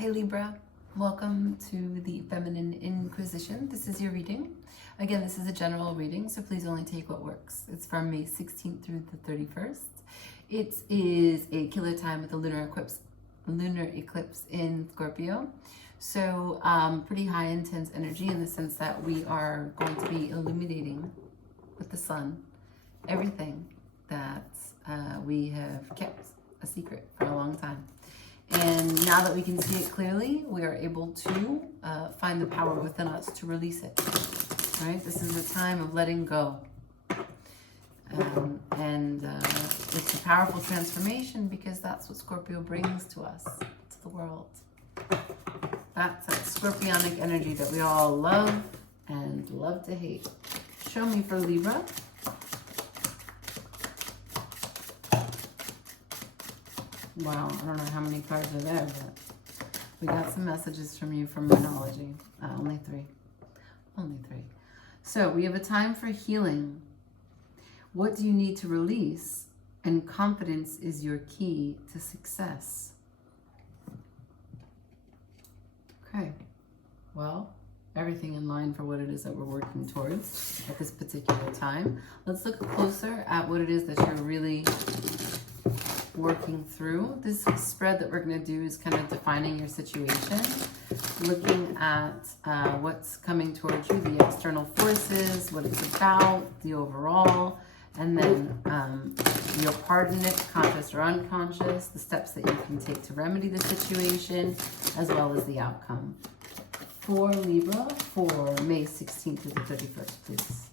Hey Libra, welcome to the Feminine Inquisition. This is your reading. Again, this is a general reading, so please only take what works. It's from May 16th through the 31st. It is a killer time with a lunar eclipse in Scorpio. So pretty high intense energy in the sense that we are going to be illuminating with the sun everything that we have kept a secret for a long time. And now that we can see it clearly, we are able to find the power within us to release it, right? This is a time of letting go. It's a powerful transformation because that's what Scorpio brings to us, to the world. That's that scorpionic energy that we all love and love to hate. Show me for Libra. Wow, I don't know how many cards are there, but we got some messages from you from Astrology. Only three. So we have a time for healing. What do you need to release? And confidence is your key to success. Okay, well, everything in line for what it is that we're working towards at this particular time. Let's look closer at what it is that you're really working through. This spread that we're going to do is kind of defining your situation, looking at what's coming towards you, the external forces, what it's about, the overall, and then your part in it, conscious or unconscious, the steps that you can take to remedy the situation, as well as the outcome. For Libra, for May 16th to the 31st, please.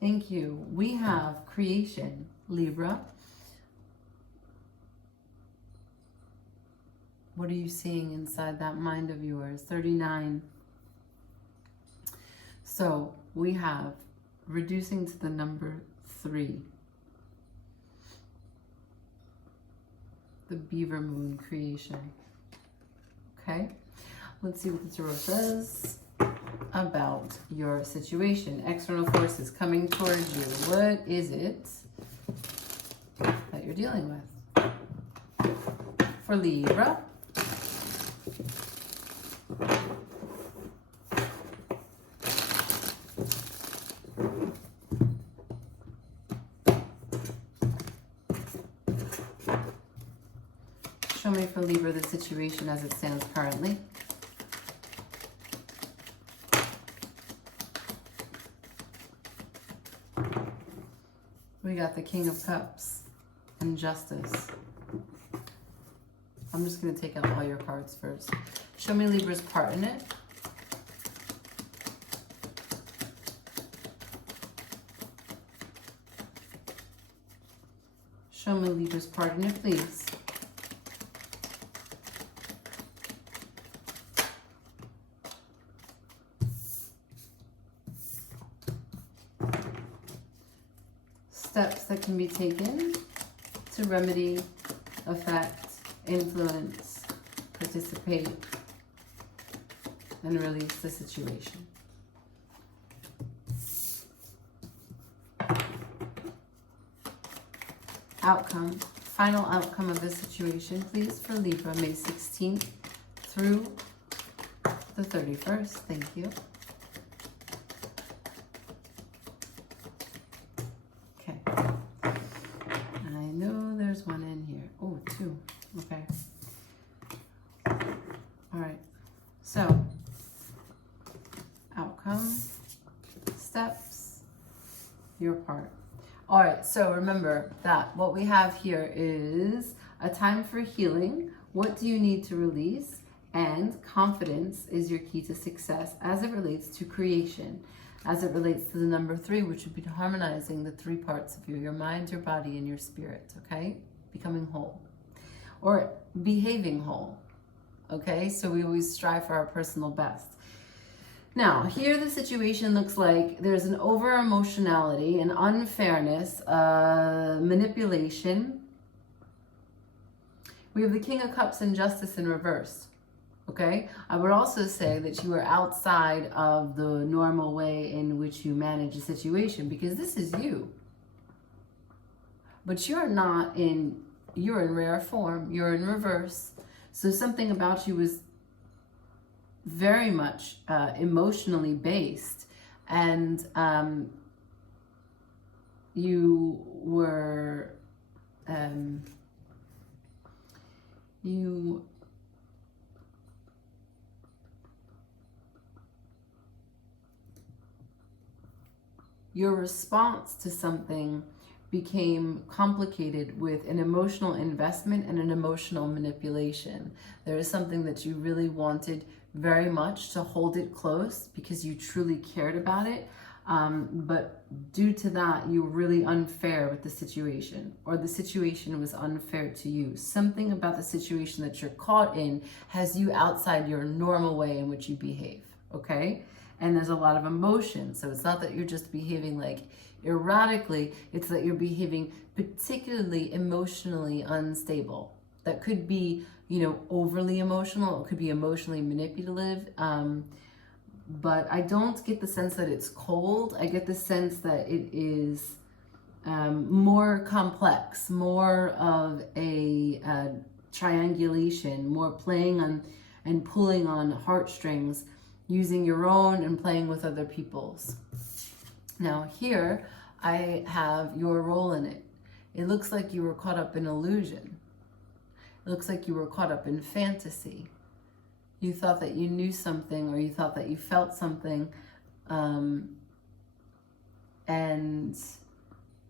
Thank you. We have creation, Libra. What are you seeing inside that mind of yours? 39. So we have reducing to the number 3. The beaver moon creation. Okay. Let's see what the tarot says about your situation. External forces coming towards you. What is it that you're dealing with? For Libra, show me for Libra the situation as it stands currently. We got the King of Cups and Justice. I'm just going to take out all your cards first. Show me Libra's part in it. Show me Libra's part in it, please. Steps that can be taken to remedy, affect, influence, participate, and release the situation. Outcome, final outcome of this situation, please, for Libra, May 16th through the 31st. Thank you. One in here. Oh, 2. Okay. All right. So, outcome, steps, your part. All right. So remember that what we have here is a time for healing. What do you need to release? And confidence is your key to success as it relates to creation. As it relates to the number 3, which would be harmonizing the 3 parts of you, your mind, your body, and your spirit, okay? Becoming whole. Or behaving whole, okay? So we always strive for our personal best. Now, here the situation looks like there's an over-emotionality, an unfairness, manipulation. We have the King of Cups and Justice in reverse. Okay, I would also say that you are outside of the normal way in which you manage a situation, because this is you. But you're in rare form, you're in reverse. So something about you was very much emotionally based, and you were your response to something became complicated with an emotional investment and an emotional manipulation. There is something that you really wanted very much to hold it close because you truly cared about it. But due to that, you were really unfair with the situation, or the situation was unfair to you. Something about the situation that you're caught in has you outside your normal way in which you behave, okay? And there's a lot of emotion. So it's not that you're just behaving like erratically, it's that you're behaving particularly emotionally unstable. That could be, overly emotional, it could be emotionally manipulative. But I don't get the sense that it's cold. I get the sense that it is more complex, more of a triangulation, more playing on and pulling on heartstrings, using your own and playing with other people's. Now here, I have your role in it. It looks like you were caught up in illusion. It looks like you were caught up in fantasy. You thought that you knew something, or you thought that you felt something, and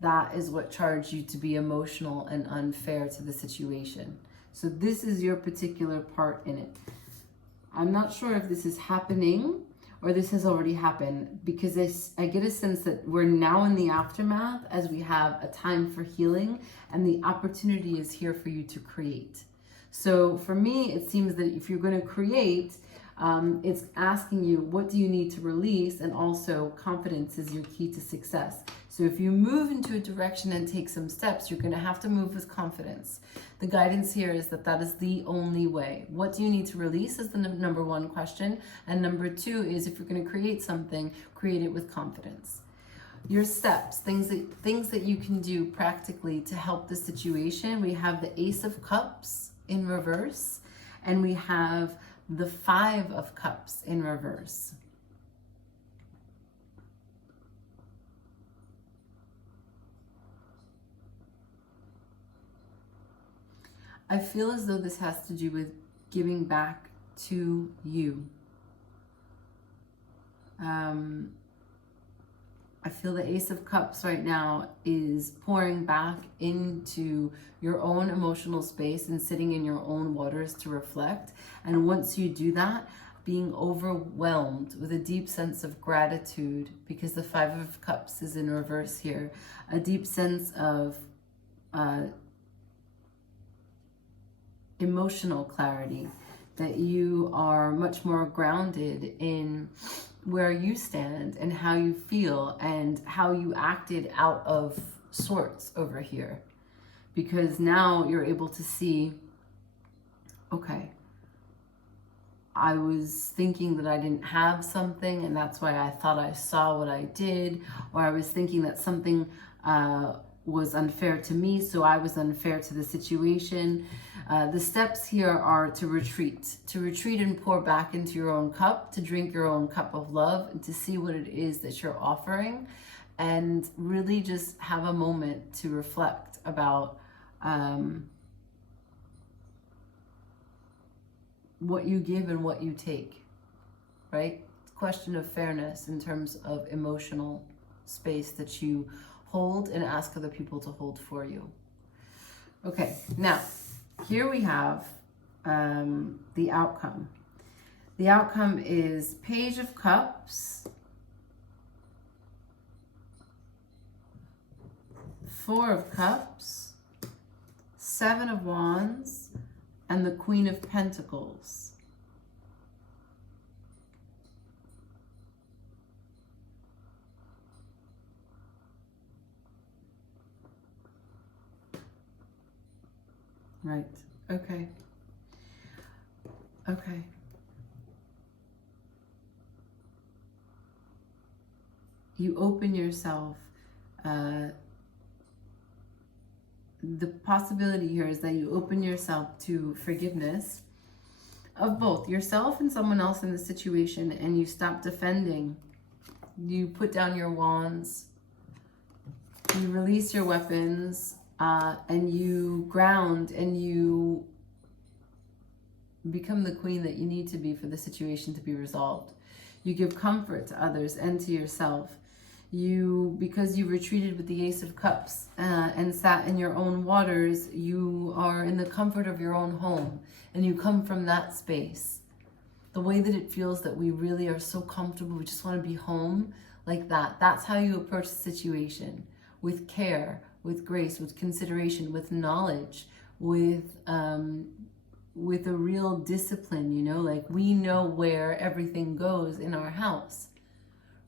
that is what charged you to be emotional and unfair to the situation. So this is your particular part in it. I'm not sure if this is happening or this has already happened, because I get a sense that we're now in the aftermath as we have a time for healing, and the opportunity is here for you to create. So for me, it seems that if you're going to create, it's asking you, what do you need to release? And also, confidence is your key to success. So if you move into a direction and take some steps, you're going to have to move with confidence. The guidance here is that is the only way. What do you need to release is the number one question. And number two is, if you're going to create something, create it with confidence. Your steps, things that you can do practically to help the situation. We have the Ace of Cups in reverse, and we have the Five of Cups in reverse. I feel as though this has to do with giving back to you. I feel the Ace of Cups right now is pouring back into your own emotional space and sitting in your own waters to reflect. And once you do that, being overwhelmed with a deep sense of gratitude, because the Five of Cups is in reverse here. A deep sense of emotional clarity, that you are much more grounded in where you stand and how you feel and how you acted out of sorts over here. Because now you're able to see, okay, I was thinking that I didn't have something, and that's why I thought I saw what I did, or I was thinking that something was unfair to me, so I was unfair to the situation. The steps here are to retreat and pour back into your own cup, to drink your own cup of love, and to see what it is that you're offering, and really just have a moment to reflect about what you give and what you take, right? Question of fairness in terms of emotional space that you hold and ask other people to hold for you. Okay, now here we have the outcome. The outcome is Page of Cups, Four of Cups, Seven of Wands, and the Queen of Pentacles. Right. Okay. Okay. You open yourself. The possibility here is that you open yourself to forgiveness of both yourself and someone else in the situation, and you stop defending. You put down your wands, you release your weapons, and you ground, and you become the queen that you need to be for the situation to be resolved. You give comfort to others and to yourself. Because you retreated with the Ace of Cups and sat in your own waters, you are in the comfort of your own home, and you come from that space. The way that it feels that we really are so comfortable, we just want to be home, like that. That's how you approach the situation, with care, with grace, with consideration, with knowledge, with a real discipline, you know, like we know where everything goes in our house.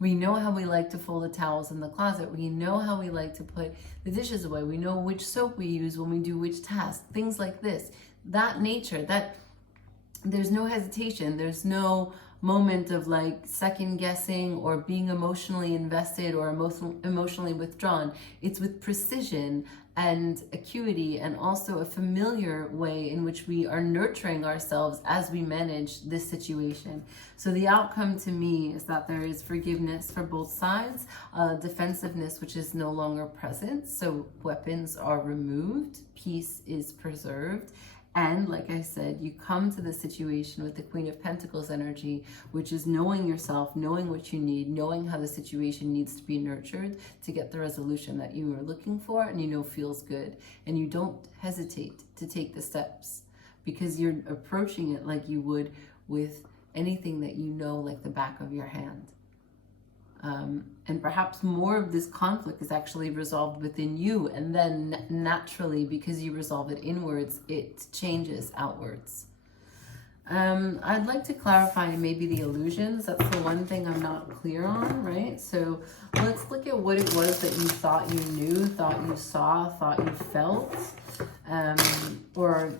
We know how we like to fold the towels in the closet. We know how we like to put the dishes away. We know which soap we use when we do which task, things like this. That nature, that there's no hesitation. There's no moment of like second guessing or being emotionally invested or emotionally withdrawn. It's with precision and acuity, and also a familiar way in which we are nurturing ourselves as we manage this situation. So the outcome to me is that there is forgiveness for both sides, defensiveness which is no longer present, so weapons are removed, peace is preserved. And like I said, you come to the situation with the Queen of Pentacles energy, which is knowing yourself, knowing what you need, knowing how the situation needs to be nurtured to get the resolution that you are looking for and you know feels good. And you don't hesitate to take the steps because you're approaching it like you would with anything that you know like the back of your hand. And perhaps more of this conflict is actually resolved within you, and then naturally, because you resolve it inwards, it changes outwards. I'd like to clarify maybe the illusions. That's the one thing I'm not clear on, right? So let's look at what it was that you thought you knew, thought you saw, thought you felt, or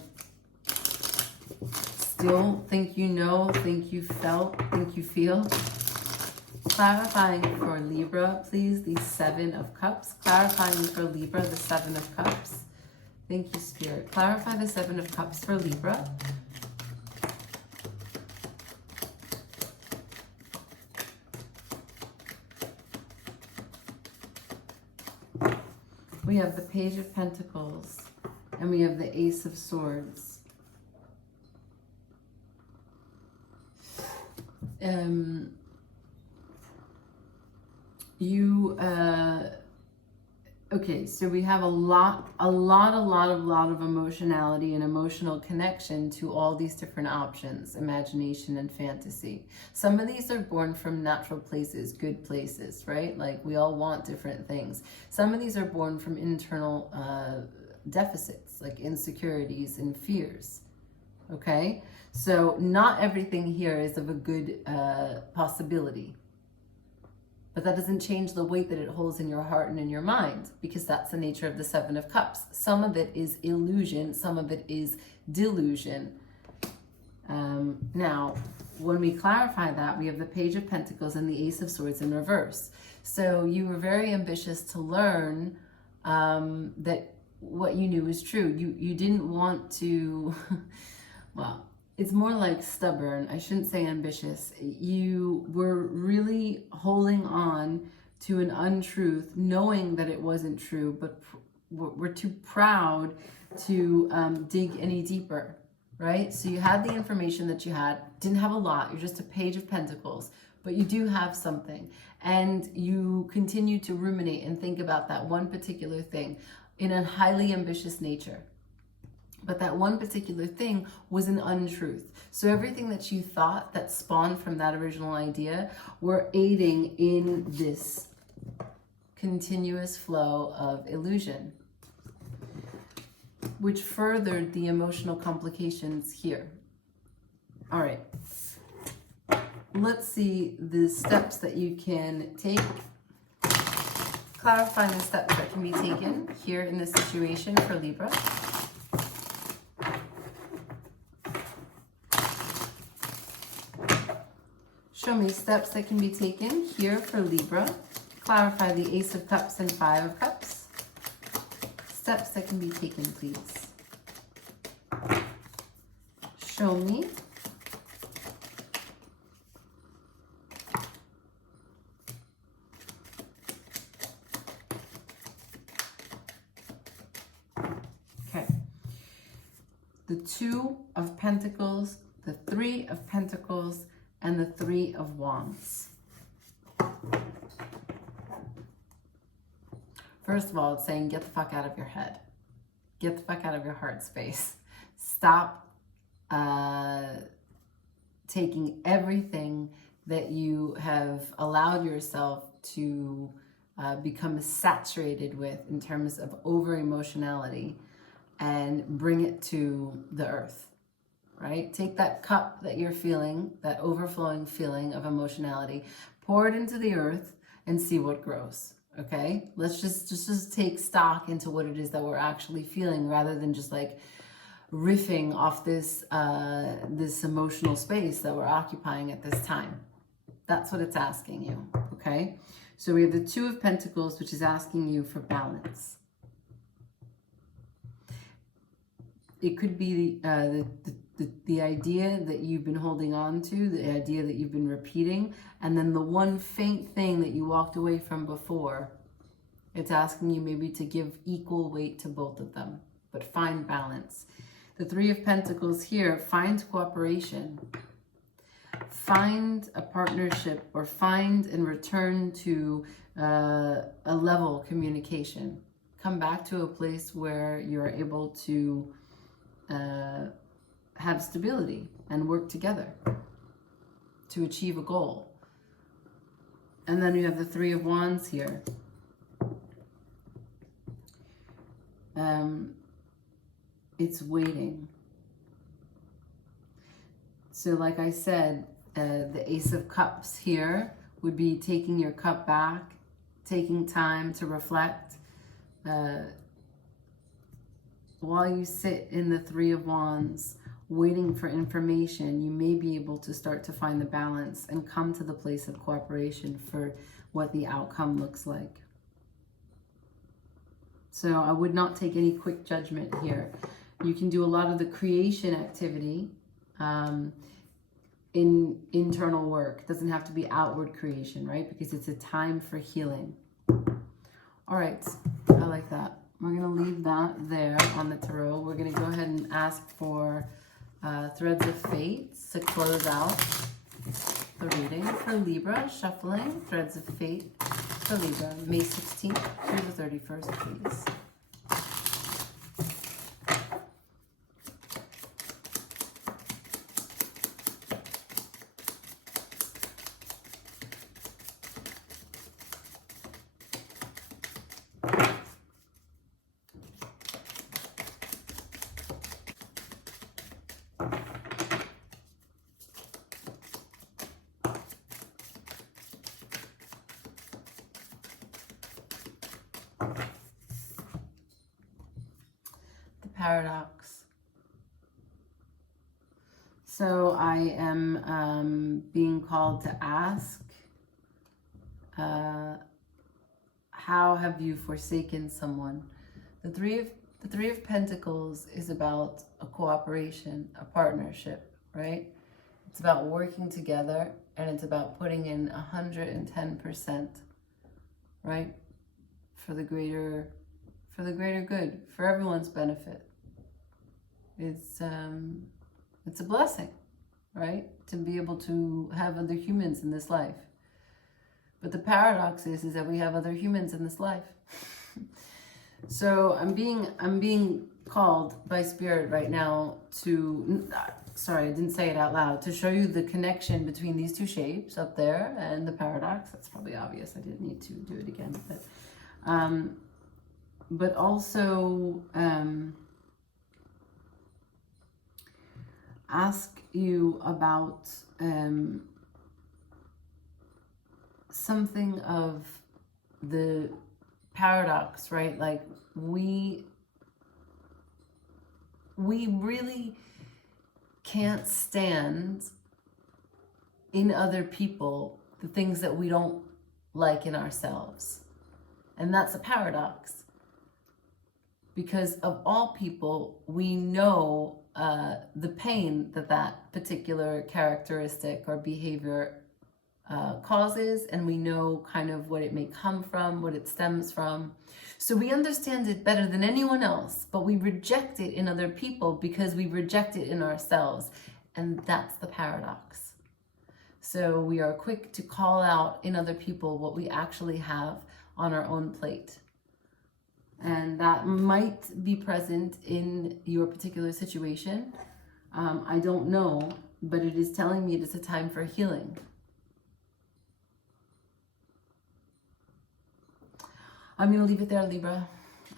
still think you know, think you felt, think you feel. Clarifying for Libra, please, the Seven of Cups. Clarifying for Libra, the Seven of Cups. Thank you, Spirit. Clarify the Seven of Cups for Libra. We have the Page of Pentacles, and we have the Ace of Swords. Okay, so we have a lot of emotionality and emotional connection to all these different options, imagination and fantasy. Some of these are born from natural places, good places, right? Like we all want different things. Some of these are born from internal deficits, like insecurities and fears, okay? So not everything here is of a good possibility. But that doesn't change the weight that it holds in your heart and in your mind, because that's the nature of the Seven of Cups. Some of it is illusion, some of it is delusion. Now, when we clarify that, we have the Page of Pentacles and the Ace of Swords in reverse. So you were very ambitious to learn that what you knew was true. You didn't want to, well, it's more like stubborn. I shouldn't say ambitious. You were really holding on to an untruth, knowing that it wasn't true, but were too proud to dig any deeper, right? So you had the information that you had, didn't have a lot. You're just a Page of Pentacles, but you do have something. And you continue to ruminate and think about that one particular thing in a highly ambitious nature. But that one particular thing was an untruth. So everything that you thought that spawned from that original idea were aiding in this continuous flow of illusion, which furthered the emotional complications here. All right. Let's see the steps that you can take. Clarifying the steps that can be taken here in this situation for Libra. show me steps that can be taken here for Libra. Clarify the Ace of Cups and Five of Cups. Steps that can be taken, please. Show me. Okay. The Two of Pentacles, the Three of Pentacles, and the Three of Wands. First of all, it's saying get the fuck out of your head. Get the fuck out of your heart space. Stop taking everything that you have allowed yourself to become saturated with in terms of over-emotionality and bring it to the earth, right? Take that cup that you're feeling, that overflowing feeling of emotionality, pour it into the earth and see what grows. Okay, let's just take stock into what it is that we're actually feeling, rather than just like riffing off this this emotional space that we're occupying at this time. That's what it's asking you. Okay, so we have the Two of Pentacles, which is asking you for balance. It could be the idea that you've been holding on to, the idea that you've been repeating, and then the one faint thing that you walked away from before. It's asking you maybe to give equal weight to both of them, but find balance. The Three of Pentacles here, find cooperation. Find a partnership, or find and return to a level communication. Come back to a place where you're able to have stability and work together to achieve a goal. And then you have the Three of Wands here. It's waiting. So like I said, the Ace of Cups here would be taking your cup back, taking time to reflect. While you sit in the Three of Wands, waiting for information, you may be able to start to find the balance and come to the place of cooperation for what the outcome looks like. So I would not take any quick judgment here. You can do a lot of the creation activity in internal work. It doesn't have to be outward creation, right? Because it's a time for healing. All right, I like that. We're going to leave that there on the tarot. We're going to go ahead and ask for Threads of Fate to close out the reading for Libra. Shuffling Threads of Fate for Libra, May 16th through the 31st, please. Paradox. So I am being called to ask, how have you forsaken someone? The Three of Pentacles is about a cooperation, a partnership, right? It's about working together, and it's about putting in 110%, right? For the greater good, for everyone's benefit. It's a blessing, right? To be able to have other humans in this life. But the paradox is that we have other humans in this life. So I'm being called by Spirit right now to, sorry, I didn't say it out loud, to show you the connection between these two shapes up there and the paradox. That's probably obvious. I didn't need to do it again, but also ask you about something of the paradox, right? Like we really can't stand in other people the things that we don't like in ourselves. And that's a paradox. Because of all people, we know the pain that that particular characteristic or behavior causes, and we know kind of what it may come from, what it stems from. So we understand it better than anyone else, but we reject it in other people because we reject it in ourselves. And that's the paradox. So we are quick to call out in other people what we actually have on our own plate. And that might be present in your particular situation. I don't know, but it is telling me it is a time for healing. I'm going to leave it there, Libra.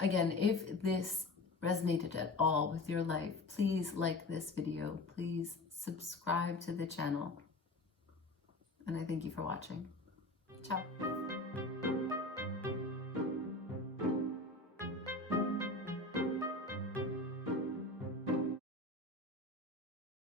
Again, if this resonated at all with your life, please like this video. Please subscribe to the channel. And I thank you for watching. Ciao.